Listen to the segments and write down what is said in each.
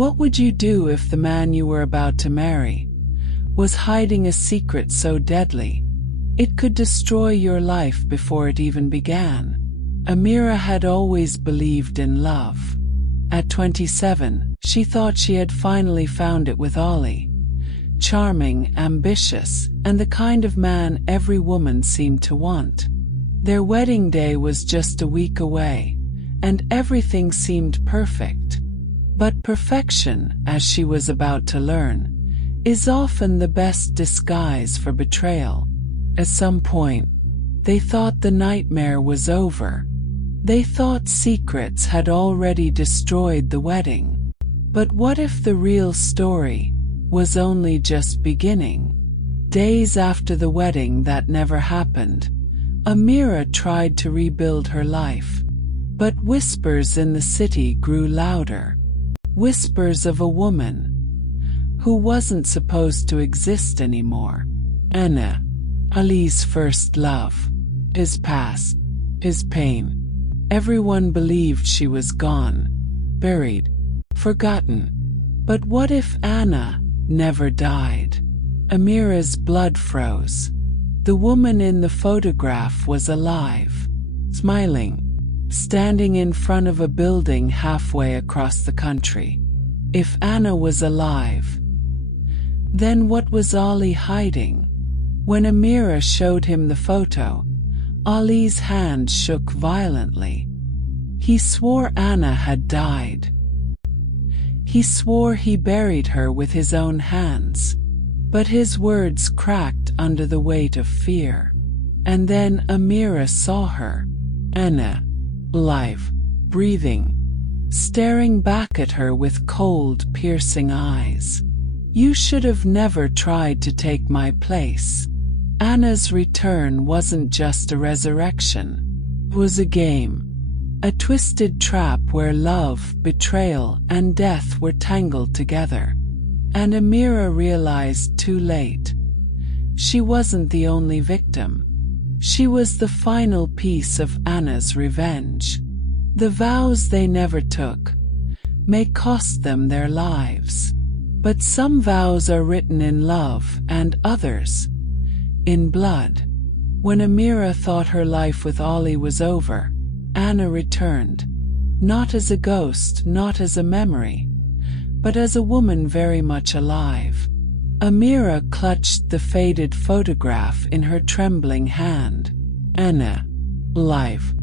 What would you do if the man you were about to marry was hiding a secret so deadly it could destroy your life before it even began? Amira had always believed in love. At 27, she thought she had finally found it with Ali. Charming, ambitious, and the kind of man every woman seemed to want. Their wedding day was just a week away, and everything seemed perfect. But perfection, as she was about to learn, is often the best disguise for betrayal. At some point, they thought the nightmare was over. They thought secrets had already destroyed the wedding. But what if the real story was only just beginning? Days after the wedding that never happened, Amira tried to rebuild her life. But whispers in the city grew louder. Whispers of a woman who wasn't supposed to exist anymore. Anna, Ali's first love, his past, his pain. Everyone believed she was gone, buried, forgotten. But what if Anna never died? Amira's blood froze. The woman in the photograph was alive, smiling, standing in front of a building halfway across the country. If Anna was alive, then what was Ali hiding? When Amira showed him the photo, Ali's hand shook violently. He swore Anna had died. He swore he buried her with his own hands. But his words cracked under the weight of fear. And then Amira saw her. Anna, alive, breathing, staring back at her with cold, piercing eyes. You should have never tried to take my place. Anna's return wasn't just a resurrection. It was a game. A twisted trap where love, betrayal, and death were tangled together. And Amira realized too late. She wasn't the only victim. She was the final piece of Anna's revenge. The vows they never took may cost them their lives. But some vows are written in love and others in blood. When Amira thought her life with Ali was over, Anna returned, not as a ghost, not as a memory, but as a woman very much alive. Amira clutched the faded photograph in her trembling hand. Anna, alive.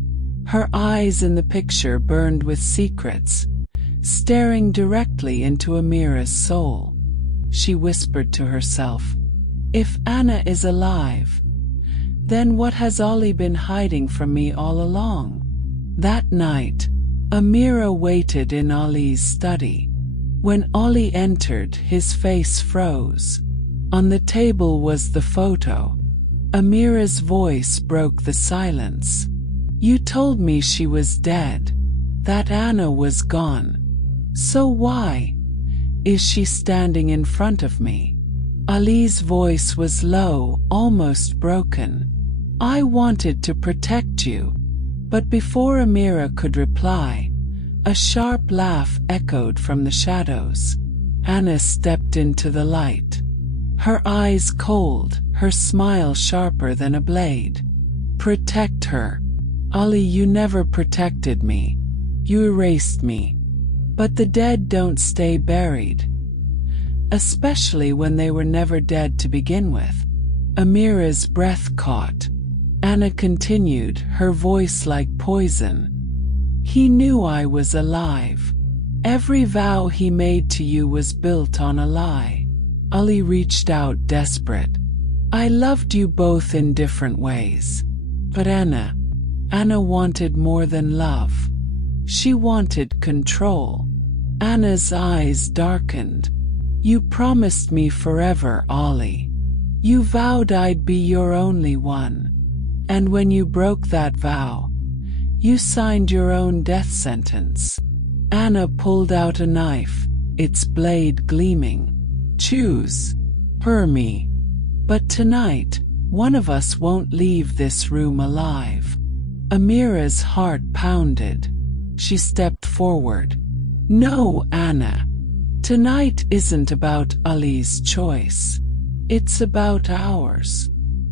Her eyes in the picture burned with secrets, staring directly into Amira's soul. She whispered to herself, if Anna is alive, then what has Ali been hiding from me all along? That night, Amira waited in Ali's study. When Ali entered, his face froze. On the table was the photo. Amira's voice broke the silence. You told me she was dead, that Anna was gone. So why is she standing in front of me? Ali's voice was low, almost broken. I wanted to protect you. But before Amira could reply, a sharp laugh echoed from the shadows. Anna stepped into the light. Her eyes cold, her smile sharper than a blade. Protect her. Ali, you never protected me. You erased me. But the dead don't stay buried. Especially when they were never dead to begin with. Amira's breath caught. Anna continued, her voice like poison. He knew I was alive. Every vow he made to you was built on a lie. Ali reached out, desperate. I loved you both in different ways. But Anna wanted more than love. She wanted control. Anna's eyes darkened. You promised me forever, Ali. You vowed I'd be your only one. And when you broke that vow, you signed your own death sentence. Anna pulled out a knife, its blade gleaming. Choose. Her me. But tonight, one of us won't leave this room alive. Amira's heart pounded. She stepped forward. No, Anna. Tonight isn't about Ali's choice. It's about ours.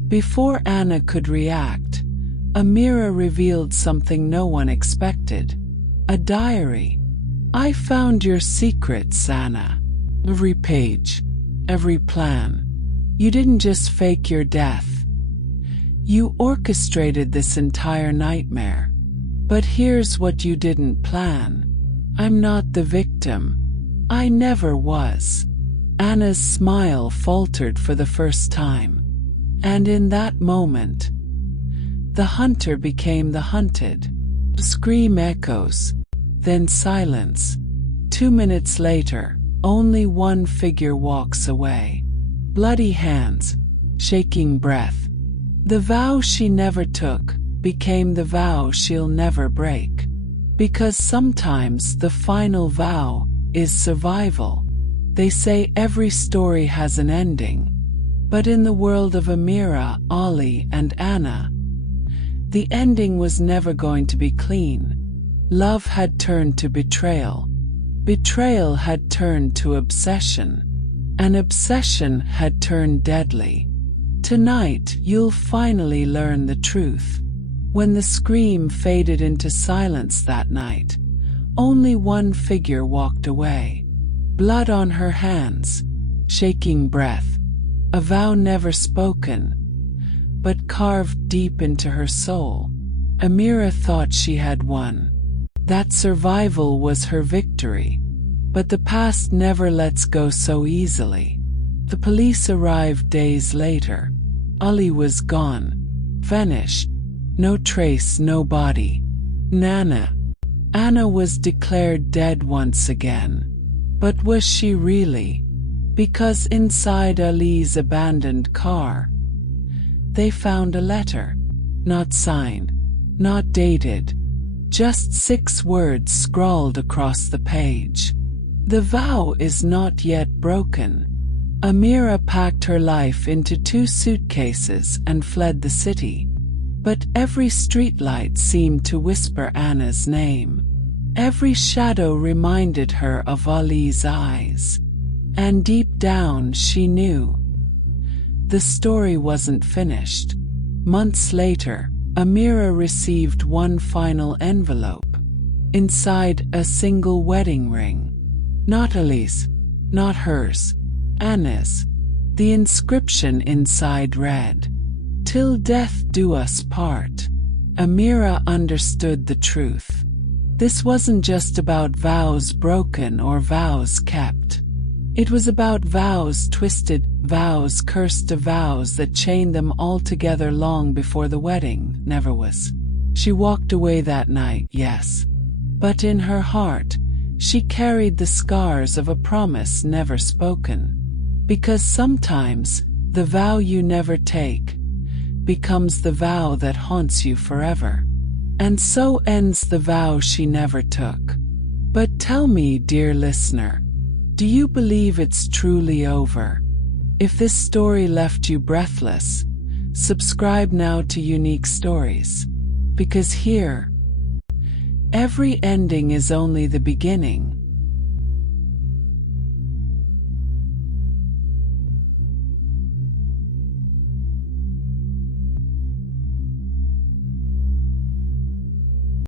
Before Anna could react, Amira revealed something no one expected. A diary. I found your secrets, Anna. Every page. Every plan. You didn't just fake your death. You orchestrated this entire nightmare. But here's what you didn't plan. I'm not the victim. I never was. Anna's smile faltered for the first time. And in that moment, the hunter became the hunted. Scream echoes, then silence. 2 minutes later, only one figure walks away. Bloody hands, shaking breath. The vow she never took became the vow she'll never break. Because sometimes the final vow is survival. They say every story has an ending. But in the world of Amira, Ali, and Anna, the ending was never going to be clean. Love had turned to betrayal. Betrayal had turned to obsession. And obsession had turned deadly. Tonight, you'll finally learn the truth. When the scream faded into silence that night, only one figure walked away. Blood on her hands, shaking breath, a vow never spoken, but carved deep into her soul. Amira thought she had won. That survival was her victory. But the past never lets go so easily. The police arrived days later. Ali was gone, vanished, no trace, no body. Anna was declared dead once again. But was she really? Because inside Ali's abandoned car, they found a letter. Not signed, not dated, just 6 words scrawled across the page. The vow is not yet broken. Amira packed her life into 2 suitcases and fled the city. But every streetlight seemed to whisper Anna's name. Every shadow reminded her of Ali's eyes. And deep down she knew the story wasn't finished. Months later, Amira received one final envelope. Inside, a single wedding ring. Not Ali's, not hers, Anna's. The inscription inside read, "Till death do us part." Amira understood the truth. This wasn't just about vows broken or vows kept. It was about vows twisted, vows cursed, to vows that chained them all together long before the wedding never was. She walked away that night, yes. But in her heart, she carried the scars of a promise never spoken. Because sometimes, the vow you never take becomes the vow that haunts you forever. And so ends the vow she never took. But tell me, dear listener, do you believe it's truly over? If this story left you breathless, subscribe now to Unique Stories. Because here, every ending is only the beginning.